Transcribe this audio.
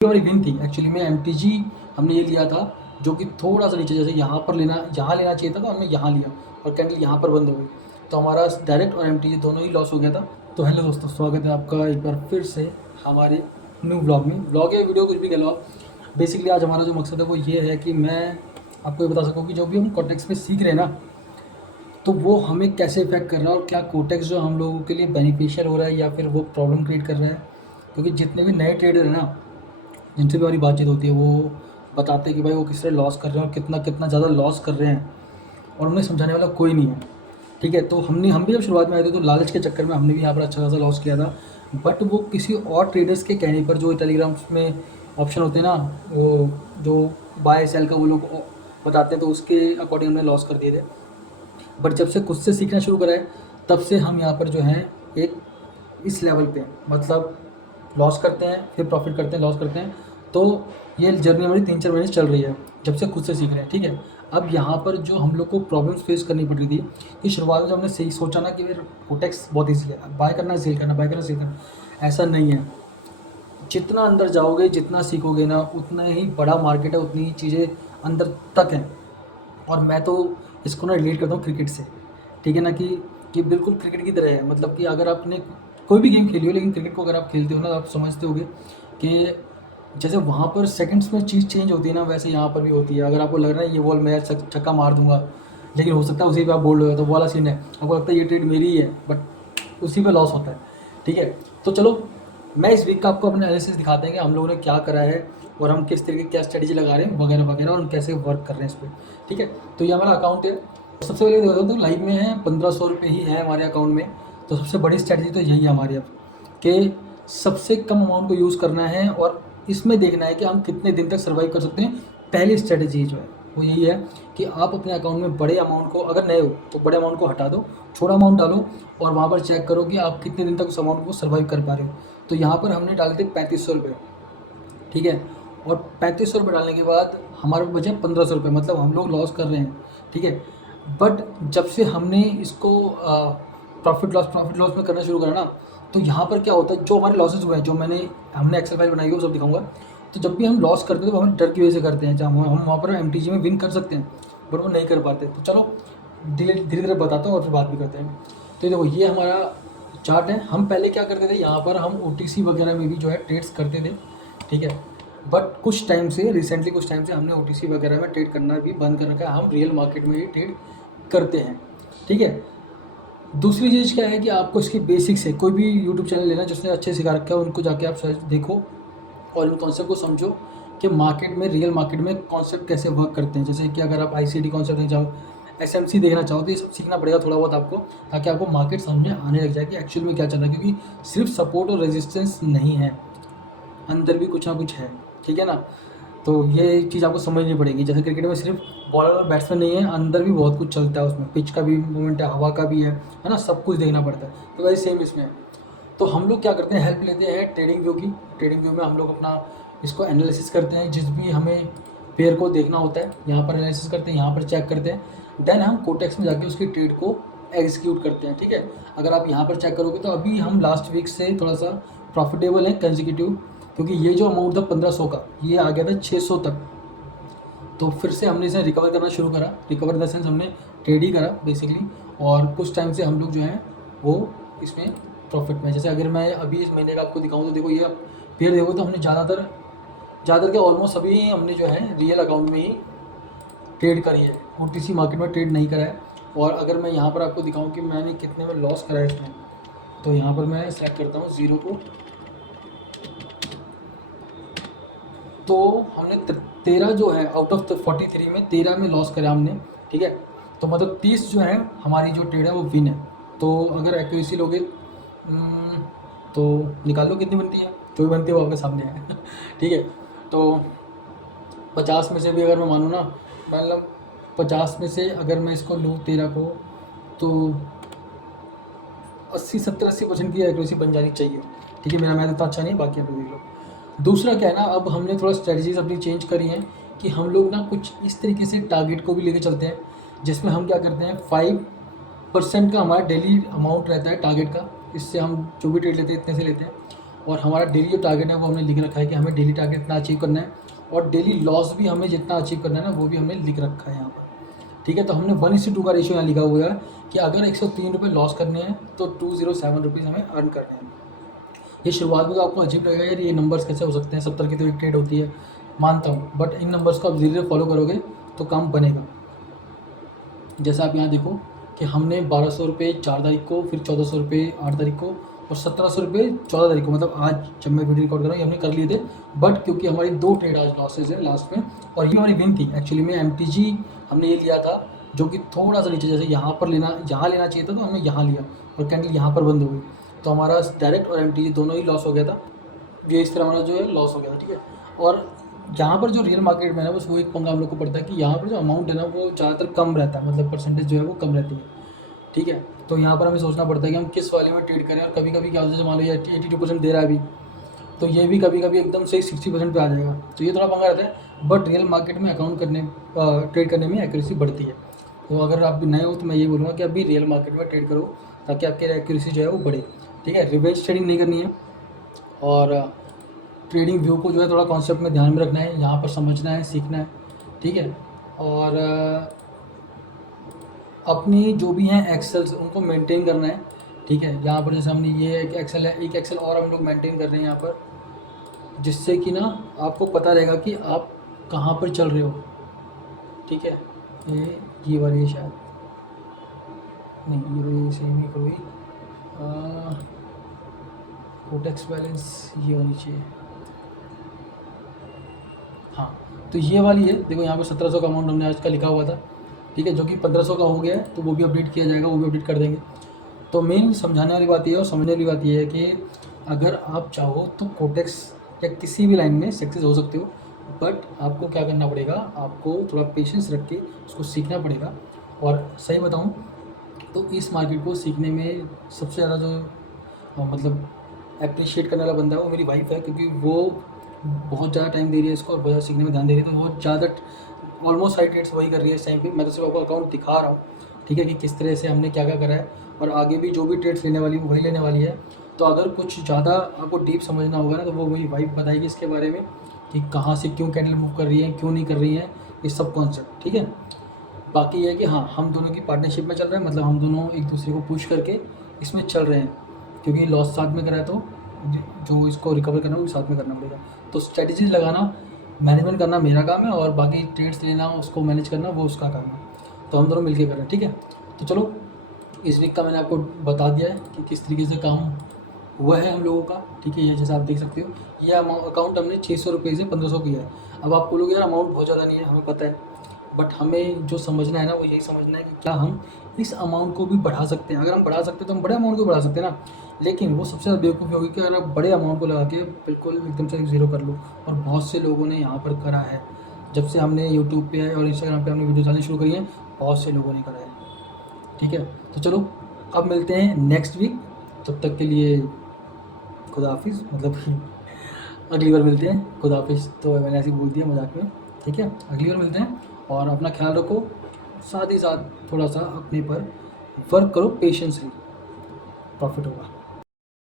हमारी विन थी एक्चुअली में। एमटीजी हमने ये लिया था जो कि थोड़ा सा नीचे, जैसे यहाँ पर लेना, यहाँ लेना चाहिए था तो हमने यहाँ लिया और कैंडल यहाँ पर बंद हो गई, तो हमारा डायरेक्ट और एमटीजी दोनों ही लॉस हो गया था। तो हेलो दोस्तों, स्वागत है आपका एक बार फिर से हमारे न्यू ब्लॉग में। ब्लॉग या वीडियो कुछ भी कह लो आप। बेसिकली आज हमारा जो मकसद है वो ये है कि मैं आपको ये बता सकूँ कि जो भी हम कॉन्टेक्स्ट में सीख रहे हैं ना, तो वो हमें कैसे इफेक्ट कर रहा है और क्या कोटेक्स जो हम लोगों के लिए बेनिफिशियल हो रहा है या फिर वो प्रॉब्लम क्रिएट कर रहा है। क्योंकि जितने भी नए ट्रेडर हैं ना, जिनसे भी हमारी बातचीत होती है, वो बताते हैं कि भाई वो किस तरह लॉस कर रहे हैं और कितना कितना ज़्यादा लॉस कर रहे हैं, और उन्हें समझाने वाला कोई नहीं है। ठीक है, तो हम भी जब शुरुआत में आए थे तो लालच के चक्कर में हमने भी यहाँ पर अच्छा खासा लॉस किया था। बट वो किसी और ट्रेडर्स के कहने पर, जो टेलीग्राम्स में ऑप्शन होते हैं ना, वो जो बाय सेल का वो लोग बताते हैं, तो उसके अकॉर्डिंग हमने लॉस कर दिए थे। बट जब से खुद से सीखना शुरू करा है, तब से हम यहाँ पर जो है एक इस लेवल पे, मतलब लॉस करते हैं फिर प्रॉफिट करते हैं, लॉस करते हैं। तो ये जर्नी हमारी 3-4 महीने से चल रही है जब से खुद से सीख रहे हैं। ठीक है, अब यहाँ पर जो हम लोग को प्रॉब्लम्स फेस करनी पड़ रही थी कि शुरुआत में जब हमने सही सोचा ना कि यार कोटेक्स बहुत ईजी है, बाय करना सेल करना, बाय करना सेल करना, ऐसा नहीं है। जितना अंदर जाओगे, जितना सीखोगे ना, उतना ही बड़ा मार्केट है, उतनी ही चीज़ें अंदर तक हैं। और मैं तो इसको ना रिलेट करता हूँ क्रिकेट से। ठीक है ना, कि ये बिल्कुल क्रिकेट की तरह है। मतलब कि अगर आपने कोई भी गेम खेली हो, लेकिन क्रिकेट को अगर आप खेलते हो ना, तो आप समझते होगे कि जैसे वहाँ पर सेकंड्स में चीज़ चेंज होती है ना, वैसे यहाँ पर भी होती है। अगर आपको लग रहा है ये बॉल मैं छक्का मार दूंगा, लेकिन हो सकता है उसी पे आप बोल्ड हो, तो वो वाला सीन है। आपको लगता है ये ट्रेड मेरी ही है, बट उसी पे लॉस होता है। ठीक है, तो चलो मैं इस वीक का आपको अपना एनालिसिस दिखाते हैं कि हम लोगों ने क्या करा है और हम किस तरीके की क्या स्ट्रेटजी लगा रहे हैं वगैरह वगैरह, और हम कैसे वर्क कर रहे हैं इस पर। ठीक है, तो ये हमारा अकाउंट है। सबसे पहले देखो तो लाइव में है 1500 रुपये ही है हमारे अकाउंट में। तो सबसे बड़ी स्ट्रेटजी तो यही है हमारी अब, कि सबसे कम अमाउंट को यूज़ करना है और इसमें देखना है कि हम कितने दिन तक सर्वाइव कर सकते हैं। पहली स्ट्रेटजी जो है वो यही है कि आप अपने अकाउंट में बड़े अमाउंट को, अगर नए हो तो बड़े अमाउंट को हटा दो, छोटा अमाउंट डालो और वहाँ पर चेक करो कि आप कितने दिन तक उस अमाउंट को सर्वाइव कर पा रहे हो। तो यहाँ पर हमने डाले थे 3500 रुपये। ठीक है, और 3500 रुपये डालने के बाद हमारे बचे 1500 रुपये, मतलब हम लोग लॉस कर रहे हैं। ठीक है, बट जब से हमने इसको प्रॉफिट लॉस में करना शुरू करा ना, तो यहाँ पर क्या होता है, जो हमारे लॉसेज हुए हैं, जो हमने एक्सेल फाइल बनाई है वो सब दिखाऊंगा। तो जब भी हम लॉस करते हैं तो हम डर की वजह से करते हैं, जहाँ हम वहाँ पर एमटीजी में विन कर सकते हैं बट वो नहीं कर पाते। तो चलो धीरे धीरे बताता हूँ और फिर बात भी करते हैं। तो देखो ये हमारा चार्ट है। हम पहले क्या करते थे, यहाँ पर हम ओटीसी वगैरह में भी जो है ट्रेड्स करते थे। ठीक है, बट कुछ टाइम से, रिसेंटली कुछ टाइम से हमने ओटीसी वगैरह में ट्रेड करना भी बंद कर रखा है। हम रियल मार्केट में ही ट्रेड करते हैं। ठीक है, दूसरी चीज़ क्या है कि आपको इसकी बेसिक्स है, कोई भी यूट्यूब चैनल लेना जिसने अच्छे सिखा रखा है, उनको जाके आप सर्च देखो और इन कॉन्सेप्ट को समझो कि मार्केट में, रियल मार्केट में कॉन्सेप्ट कैसे वर्क करते हैं। जैसे कि अगर आप आईसीडी कॉन्सेप्ट देखना चाहो, एसएमसी देखना चाहो, तो ये सब सीखना पड़ेगा थोड़ा बहुत आपको, ताकि आपको मार्केट समझ में आने लग जाए कि एक्चुअल में क्या चल रहा है। क्योंकि सिर्फ सपोर्ट और रेजिस्टेंस नहीं है, अंदर भी कुछ ना कुछ है। ठीक है ना, तो ये चीज़ आपको समझनी पड़ेगी। जैसे क्रिकेट में सिर्फ बॉलर और बैट्समैन नहीं है, अंदर भी बहुत कुछ चलता है उसमें, पिच का भी मूवमेंट है, हवा का भी है ना, सब कुछ देखना पड़ता है। तो वैसे सेम इसमें है। तो हम लोग क्या करते हैं, हेल्प लेते हैं ट्रेडिंग व्यू की। ट्रेडिंग व्यू में हम लोग अपना इसको एनालिसिस करते हैं, जिस भी हमें पेयर को देखना होता है यहाँ पर एनालिसिस करते हैं, यहाँ पर चेक करते हैं। देन हम कोटेक्स में जाके उसकी ट्रेड को एग्जीक्यूट करते हैं। ठीक है, अगर आप यहाँ पर चेक करोगे तो अभी हम लास्ट वीक से थोड़ा सा प्रॉफिटेबल है कंजिक्यूटिव, क्योंकि ये जो अमाउंट था 1500 का, ये आ गया था 600 तक। तो फिर से हमने इसे रिकवर करना शुरू करा। रिकवर इन द सेंस हमने ट्रेड ही करा बेसिकली, और कुछ टाइम से हम लोग जो हैं वो इसमें प्रॉफिट में। जैसे अगर मैं अभी इस महीने का आपको दिखाऊं तो देखो ये पेयर देखो, तो हमने ज़्यादातर क्या ऑलमोस्ट सभी हमने जो है रियल अकाउंट में ही ट्रेड करी है, ओटीसी मार्केट में ट्रेड नहीं करा है। और अगर मैं यहाँ पर आपको दिखाऊँ कि मैंने कितने में लॉस करा है इसमें, तो यहाँ पर मैं सेलेक्ट करता हूँ 0 को, तो हमने 13 जो है आउट ऑफ 43 में 13 में लॉस करा हमने। ठीक है, तो मतलब 30 जो है हमारी जो ट्रेड है वो विन है। तो अगर एक्यूरेसी लोगे तो निकाल लो कितनी बनती है, जो भी बनती है वो आपके सामने है। ठीक है, तो 50 में से भी अगर मैं मानूँ ना, मतलब 50 में से अगर मैं इसको लूँ 13 को, तो 70-80% की एक्यूरेसी बन जानी चाहिए। ठीक है, मेरा मैथ इतना अच्छा नहीं, बाकी आप देख लो। दूसरा क्या है ना, अब हमने थोड़ा स्ट्रेटजीज अपनी चेंज करी हैं कि हम लोग ना कुछ इस तरीके से टारगेट को भी लेके चलते हैं, जिसमें हम क्या करते हैं, 5% का हमारा डेली अमाउंट रहता है टारगेट का। इससे हम जो भी ट्रेड लेते हैं इतने से लेते हैं, और हमारा डेली जो टारगेट है वो हमने लिख रखा है कि हमें डेली टारगेट इतना अचीव करना है, और डेली लॉस भी हमें जितना अचीव करना है ना वो भी हमने लिख रखा है यहाँ पर। ठीक है, तो हमने 1:2 का रेशियो यहाँ लिखा हुआ है कि अगर 103 रुपये लॉस करने हैं तो 207 रुपीज़ हमें अर्न करने हैं। ये शुरुआत में तो आपको अजीब लगेगा यार ये नंबर्स कैसे हो सकते हैं, 70 की तो एक ट्रेड होती है, मानता हूँ, बट इन नंबर्स को आप धीरे धीरे फॉलो करोगे तो काम बनेगा। जैसा आप यहाँ देखो कि हमने 1200 रुपये 4 तारीख को, फिर 1400 रुपये 8 तारीख को, और 1700 रुपये 14 तारीख को, मतलब आज जब मैं वीडियो रिकॉर्ड कर रहा हूँ ये हमने कर लिए थे। बट क्योंकि हमारी 2 ट्रेड आज लॉसेज है लास्ट में, और ये हमारी विन थी एक्चुअली में। MTG हमने ये लिया था जो कि थोड़ा सा नीचे, जैसे यहाँ लेना चाहिए था तो हमने यहाँ लिया और कैंडल यहाँ पर बंद हो गई, तो हमारा डायरेक्ट और MTG दोनों ही लॉस हो गया था। ये इस तरह हमारा जो है लॉस हो गया था। ठीक है, और यहाँ पर जो रियल मार्केट में है बस वो एक पंगा हम लोग को पड़ता है कि यहाँ पर जो अमाउंट है ना वो ज़्यादातर कम रहता है, मतलब परसेंटेज जो है वो कम रहती है। ठीक है, तो यहाँ पर हमें सोचना पड़ता है कि हम किस वाले में ट्रेड करें, और कभी कभी क्या होता है मान लो 82% दे रहा है अभी, तो ये भी कभी कभी एकदम से 60% पे आ जाएगा, तो ये थोड़ा पंगा रहता है। बट रियल मार्केट में ट्रेड करने में एक्यूरेसी बढ़ती है। तो अगर आप नए हो तो मैं ये बोलूँगा कि अभी रियल मार्केट में ट्रेड करो ताकि आपकी एक्यूरेसी जो है वो बढ़े। ठीक है, रिवेंज ट्रेडिंग नहीं करनी है, और ट्रेडिंग व्यू को जो है थोड़ा कॉन्सेप्ट में ध्यान में रखना है, यहाँ पर समझना है, सीखना है। ठीक है, और अपनी जो भी हैं एक्सेल्स उनको मेंटेन करना है। ठीक है, यहाँ पर जैसे हमने ये एक एक्सेल है, एक एक्सेल और हम लोग मेंटेन कर रहे हैं यहाँ पर, जिससे कि ना आपको पता रहेगा कि आप कहाँ पर चल रहे हो। ठीक है, ये वाली है शायद, नहीं ये सेम ही कोई कोटेक्स बैलेंस ये होनी चाहिए। हाँ, तो ये वाली है, देखो यहाँ पर 1700 का अमाउंट हमने आज का लिखा हुआ था। ठीक है, जो कि 1500 का हो गया है, तो वो भी अपडेट किया जाएगा, वो भी अपडेट कर देंगे। तो मेन समझाने वाली बात ये है और समझने वाली बात ये है कि अगर आप चाहो तो कोटेक्स या किसी भी लाइन में सक्सेस हो सकते हो, बट आपको क्या करना पड़ेगा, आपको थोड़ा पेशेंस रख के उसको सीखना पड़ेगा। और सही बताऊँ तो इस मार्केट को सीखने में सबसे ज़्यादा जो मतलब अप्रिशिएट करने वाला बंदा है वो मेरी वाइफ है, क्योंकि वो बहुत ज़्यादा टाइम दे रही है इसको और बहुत ज़्यादा सीखने में ध्यान दे रही है। तो बहुत ज़्यादा ऑलमोस्ट साइड ट्रेड्स वही कर रही है इस टाइम पे। मैं तो सिर्फ आपको अकाउंट दिखा रहा हूँ, ठीक है, कि किस तरह से हमने क्या क्या करा है, और आगे भी जो भी ट्रेड्स लेने वाली वही लेने वाली है। तो अगर कुछ ज़्यादा आपको डीप समझना होगा ना तो वो मेरी वाइफ बताएगी इसके बारे में कि कहाँ से क्यों कैंडल मूव कर रही है, क्यों नहीं कर रही है, ये सब कॉन्सेप्ट। ठीक है, बाकी ये है कि हाँ हम दोनों की पार्टनरशिप में चल रहे हैं, मतलब हम दोनों एक दूसरे को पुश करके इसमें चल रहे हैं, क्योंकि लॉस साथ में करा है तो जो इसको रिकवर करना है वो साथ में करना पड़ेगा। तो स्ट्रेटजीज लगाना, मैनेजमेंट करना मेरा काम है, और बाकी ट्रेड्स लेना उसको मैनेज करना वो उसका काम है। तो हम दोनों मिलकर कर रहे हैं। ठीक है, तो चलो इस वीक का मैंने आपको बता दिया है कि किस तरीके से काम हुआ है हम लोगों का। ठीक है, ये जैसा आप देख सकते हो ये अकाउंट हमने 600 रुपये से 1500 किया है। अब आप बोलोगे यार अमाउंट बहुत ज़्यादा नहीं है, हमें पता है, बट हमें जो समझना है ना वो यही समझना है कि क्या हम इस अमाउंट को भी बढ़ा सकते हैं। अगर हम बढ़ा सकते हैं तो हम बड़े अमाउंट को बढ़ा सकते हैं ना, लेकिन वो सबसे ज़्यादा बेवकूफ़ी होगी कि अगर आप बड़े अमाउंट को लगा के बिल्कुल एकदम से ज़ीरो कर लो। और बहुत से लोगों ने यहाँ पर करा है, जब से हमने यूट्यूब पे और इंस्टाग्राम पे हमने वीडियो डालनी शुरू करी है, बहुत से लोगों ने करा है। ठीक है, तो चलो अब मिलते हैं नेक्स्ट वीक, तब तक के लिए खुदा हाफिज़, मतलब अगली बार मिलते हैं, खुदा हाफिज़ तो मैंने ऐसे ही बोल दिया मजाक में। ठीक है, अगली बार मिलते हैं, और अपना ख्याल रखो, साथ ही साथ थोड़ा सा अपने पर वर्क करो, पेशेंसली प्रॉफिट होगा।